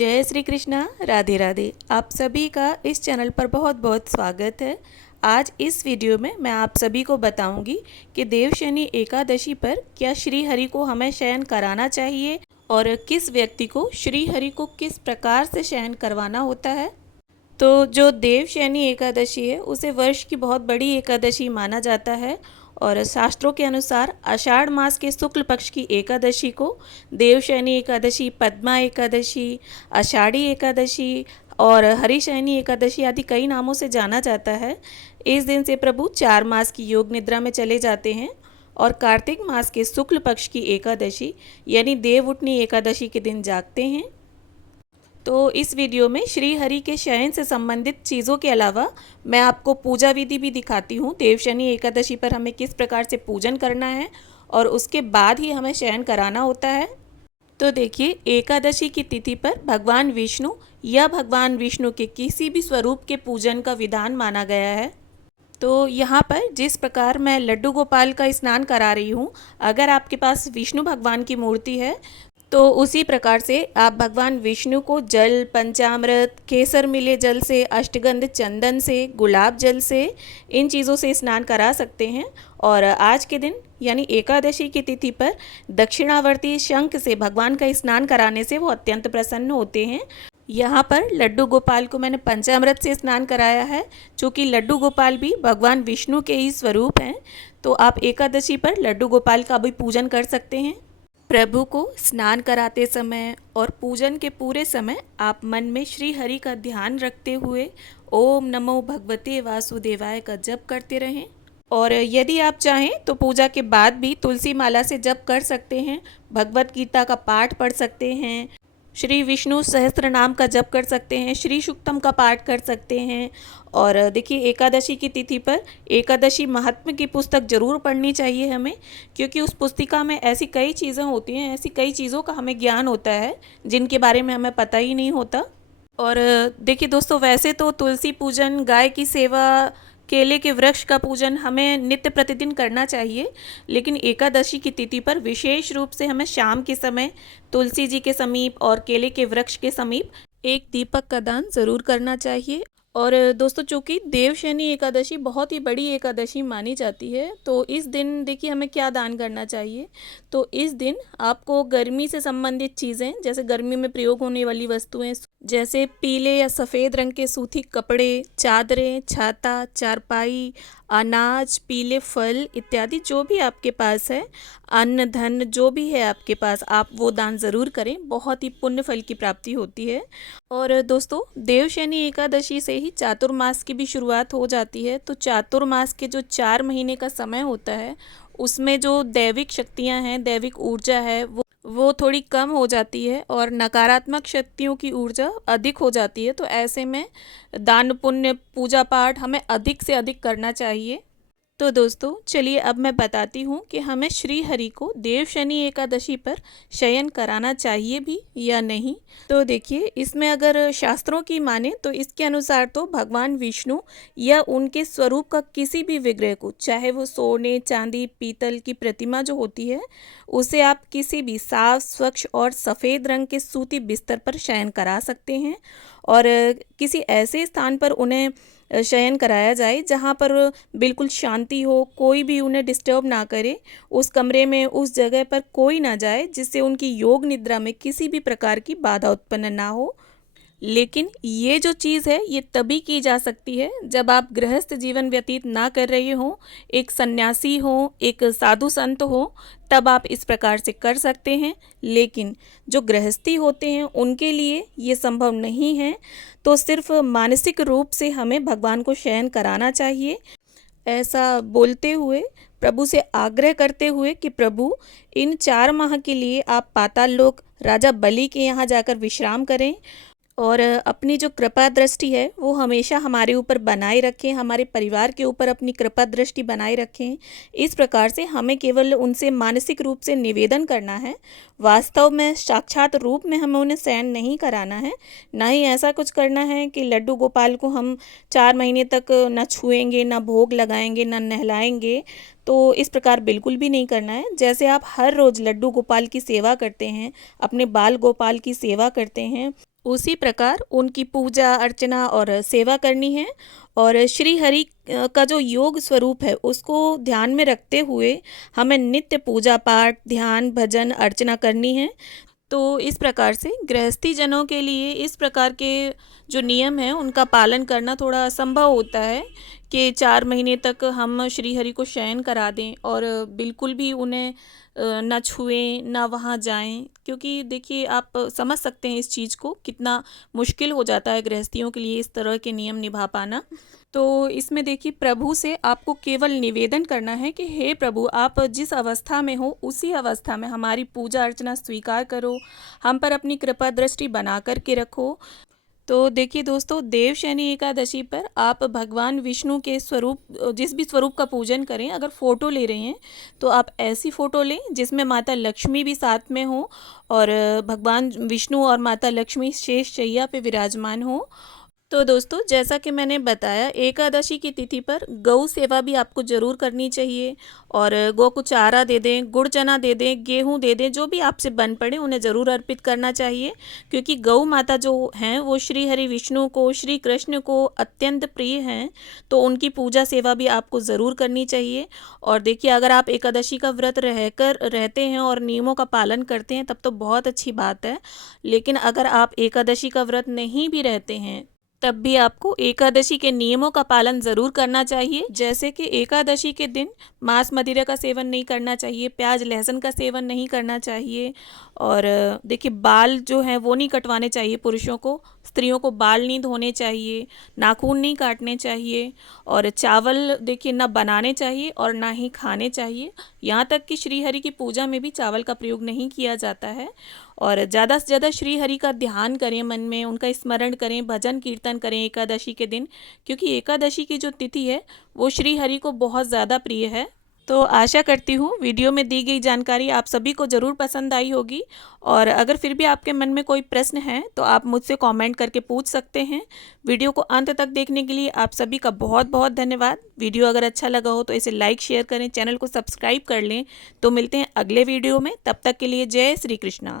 जय श्री कृष्णा। राधे राधे। आप सभी का इस चैनल पर बहुत बहुत स्वागत है। आज इस वीडियो में मैं आप सभी को बताऊंगी कि देवशनि एकादशी पर क्या श्री हरि को हमें शयन कराना चाहिए और किस व्यक्ति को श्री हरि को किस प्रकार से शयन करवाना होता है। तो जो देवशनि एकादशी है उसे वर्ष की बहुत बड़ी एकादशी माना जाता है और शास्त्रों के अनुसार आषाढ़ मास के शुक्ल पक्ष की एकादशी को देवशनि एकादशी, पद्मा एकादशी, आषाढ़ी एकादशी और हरिशयनी एकादशी आदि कई नामों से जाना जाता है। इस दिन से प्रभु 4 मास की योग निद्रा में चले जाते हैं और कार्तिक मास के शुक्ल पक्ष की एकादशी यानी देवउठनी एकादशी के दिन जागते हैं। तो इस वीडियो में श्री हरि के शयन से संबंधित चीज़ों के अलावा मैं आपको पूजा विधि भी दिखाती हूँ। देवशनि एकादशी पर हमें किस प्रकार से पूजन करना है और उसके बाद ही हमें शयन कराना होता है। तो देखिए, एकादशी की तिथि पर भगवान विष्णु या भगवान विष्णु के किसी भी स्वरूप के पूजन का विधान माना गया है। तो यहाँ पर जिस प्रकार मैं लड्डू गोपाल का स्नान करा रही हूँ, अगर आपके पास विष्णु भगवान की मूर्ति है तो उसी प्रकार से आप भगवान विष्णु को जल, पंचामृत, केसर मिले जल से, अष्टगंध चंदन से, गुलाब जल से, इन चीज़ों से स्नान करा सकते हैं। और आज के दिन यानी एकादशी की तिथि पर दक्षिणावर्ती शंख से भगवान का स्नान कराने से वो अत्यंत प्रसन्न होते हैं। यहाँ पर लड्डू गोपाल को मैंने पंचामृत से स्नान कराया है, चूँकि लड्डू गोपाल भी भगवान विष्णु के ही स्वरूप हैं। तो आप एकादशी पर लड्डू गोपाल का भी पूजन कर सकते हैं। प्रभु को स्नान कराते समय और पूजन के पूरे समय आप मन में श्री हरि का ध्यान रखते हुए ओम नमो भगवते वासुदेवाय का जप करते रहें। और यदि आप चाहें तो पूजा के बाद भी तुलसी माला से जप कर सकते हैं, भगवत गीता का पाठ पढ़ सकते हैं, श्री विष्णु सहस्त्र नाम का जप कर सकते हैं, श्री सूक्तम का पाठ कर सकते हैं। और देखिए, एकादशी की तिथि पर एकादशी महात्म्य की पुस्तक जरूर पढ़नी चाहिए हमें, क्योंकि उस पुस्तिका में ऐसी कई चीज़ें होती हैं, ऐसी कई चीज़ों का हमें ज्ञान होता है जिनके बारे में हमें पता ही नहीं होता। और देखिए दोस्तों, वैसे तो तुलसी पूजन, गाय की सेवा, केले के वृक्ष का पूजन हमें नित्य प्रतिदिन करना चाहिए, लेकिन एकादशी की तिथि पर विशेष रूप से हमें शाम के समय तुलसी जी के समीप और केले के वृक्ष के समीप एक दीपक का दान ज़रूर करना चाहिए। और दोस्तों, चूँकि देवशनि एकादशी बहुत ही बड़ी एकादशी मानी जाती है, तो इस दिन देखिए हमें क्या दान करना चाहिए। तो इस दिन आपको गर्मी से संबंधित चीज़ें, जैसे गर्मी में प्रयोग होने वाली वस्तुएं, जैसे पीले या सफ़ेद रंग के सूती कपड़े, चादरें, छाता, चारपाई, अनाज, पीले फल इत्यादि जो भी आपके पास है, अन्न धन जो भी है आपके पास, आप वो दान ज़रूर करें। बहुत ही पुण्य फल की प्राप्ति होती है। और दोस्तों, देवशनि एकादशी से ही चातुर्मास की भी शुरुआत हो जाती है। तो चातुर्मास के जो 4 महीने का समय होता है, उसमें जो दैविक शक्तियाँ हैं, दैविक ऊर्जा है, वो थोड़ी कम हो जाती है और नकारात्मक शक्तियों की ऊर्जा अधिक हो जाती है। तो ऐसे में दान पुण्य पूजा पाठ हमें अधिक से अधिक करना चाहिए। तो दोस्तों, चलिए अब मैं बताती हूँ कि हमें श्री हरि को देवशनि एकादशी पर शयन कराना चाहिए भी या नहीं। तो देखिए, इसमें अगर शास्त्रों की माने तो इसके अनुसार तो भगवान विष्णु या उनके स्वरूप का किसी भी विग्रह को, चाहे वो सोने, चांदी, पीतल की प्रतिमा जो होती है, उसे आप किसी भी साफ, स्वच्छ और सफ़ेद रंग के सूती बिस्तर पर शयन करा सकते हैं। और किसी ऐसे स्थान पर उन्हें शयन कराया जाए जहाँ पर बिल्कुल शांति हो, कोई भी उन्हें डिस्टर्ब ना करे, उस कमरे में, उस जगह पर कोई ना जाए, जिससे उनकी योग निद्रा में किसी भी प्रकार की बाधा उत्पन्न ना हो। लेकिन ये जो चीज़ है ये तभी की जा सकती है जब आप गृहस्थ जीवन व्यतीत ना कर रहे हो, एक सन्यासी हो, एक साधु संत हो, तब आप इस प्रकार से कर सकते हैं। लेकिन जो गृहस्थी होते हैं उनके लिए ये संभव नहीं है। तो सिर्फ मानसिक रूप से हमें भगवान को शयन कराना चाहिए, ऐसा बोलते हुए, प्रभु से आग्रह करते हुए कि प्रभु, इन 4 माह के लिए आप पाताल लोक राजा बलि के यहाँ जाकर विश्राम करें और अपनी जो कृपा दृष्टि है वो हमेशा हमारे ऊपर बनाए रखें, हमारे परिवार के ऊपर अपनी कृपा दृष्टि बनाए रखें। इस प्रकार से हमें केवल उनसे मानसिक रूप से निवेदन करना है, वास्तव में साक्षात रूप में हमें उन्हें शयन नहीं कराना है। ना ही ऐसा कुछ करना है कि लड्डू गोपाल को हम 4 महीने तक न छुएंगे, न भोग लगाएंगे, न नहलाएंगे। तो इस प्रकार बिल्कुल भी नहीं करना है। जैसे आप हर रोज़ लड्डू गोपाल की सेवा करते हैं, अपने बाल गोपाल की सेवा करते हैं, उसी प्रकार उनकी पूजा अर्चना और सेवा करनी है। और श्री हरि का जो योग स्वरूप है उसको ध्यान में रखते हुए हमें नित्य पूजा पाठ ध्यान भजन अर्चना करनी है। तो इस प्रकार से गृहस्थी जनों के लिए इस प्रकार के जो नियम हैं उनका पालन करना थोड़ा असंभव होता है कि 4 महीने तक हम श्री हरि को शयन करा दें और बिल्कुल भी उन्हें ना छुएं ना वहाँ जाएं, क्योंकि देखिए आप समझ सकते हैं इस चीज़ को कितना मुश्किल हो जाता है गृहस्थियों के लिए इस तरह के नियम निभा पाना। तो इसमें देखिए प्रभु से आपको केवल निवेदन करना है कि हे प्रभु, आप जिस अवस्था में हो उसी अवस्था में हमारी पूजा अर्चना स्वीकार करो, हम पर अपनी कृपा दृष्टि बना कर के रखो। तो देखिए दोस्तों, देवशयनी एकादशी पर आप भगवान विष्णु के स्वरूप जिस भी स्वरूप का पूजन करें, अगर फ़ोटो ले रहे हैं तो आप ऐसी फ़ोटो लें जिसमें माता लक्ष्मी भी साथ में हो और भगवान विष्णु और माता लक्ष्मी शेष शैया पे विराजमान हो। तो दोस्तों, जैसा कि मैंने बताया, एकादशी की तिथि पर गौ सेवा भी आपको ज़रूर करनी चाहिए और गौ को चारा दे दें, गुड़ चना दे दें, गेहूँ दे दें, जो भी आपसे बन पड़े उन्हें ज़रूर अर्पित करना चाहिए, क्योंकि गौ माता जो हैं वो श्री हरि विष्णु को, श्री कृष्ण को अत्यंत प्रिय हैं। तो उनकी पूजा सेवा भी आपको ज़रूर करनी चाहिए। और देखिए, अगर आप एकादशी का व्रत रहते हैं और नियमों का पालन करते हैं तब तो बहुत अच्छी बात है, लेकिन अगर आप एकादशी का व्रत नहीं भी रहते हैं तब भी आपको एकादशी के नियमों का पालन ज़रूर करना चाहिए। जैसे कि एकादशी के दिन मांस मदिरा का सेवन नहीं करना चाहिए, प्याज लहसुन का सेवन नहीं करना चाहिए और देखिए बाल जो हैं वो नहीं कटवाने चाहिए पुरुषों को, स्त्रियों को बाल नहीं धोने चाहिए, नाखून नहीं काटने चाहिए और चावल देखिए ना बनाने चाहिए और ना ही खाने चाहिए। यहाँ तक कि श्री हरि की पूजा में भी चावल का प्रयोग नहीं किया जाता है। और ज़्यादा से ज़्यादा श्री हरि का ध्यान करें, मन में उनका स्मरण करें, भजन कीर्तन करें एकादशी के दिन, क्योंकि एकादशी की जो तिथि है वो श्री हरि को बहुत ज़्यादा प्रिय है। तो आशा करती हूँ वीडियो में दी गई जानकारी आप सभी को ज़रूर पसंद आई होगी और अगर फिर भी आपके मन में कोई प्रश्न है तो आप मुझसे कमेंट करके पूछ सकते हैं। वीडियो को अंत तक देखने के लिए आप सभी का बहुत बहुत धन्यवाद। वीडियो अगर अच्छा लगा हो तो इसे लाइक शेयर करें, चैनल को सब्सक्राइब कर लें। तो मिलते हैं अगले वीडियो में, तब तक के लिए जय श्री कृष्णा।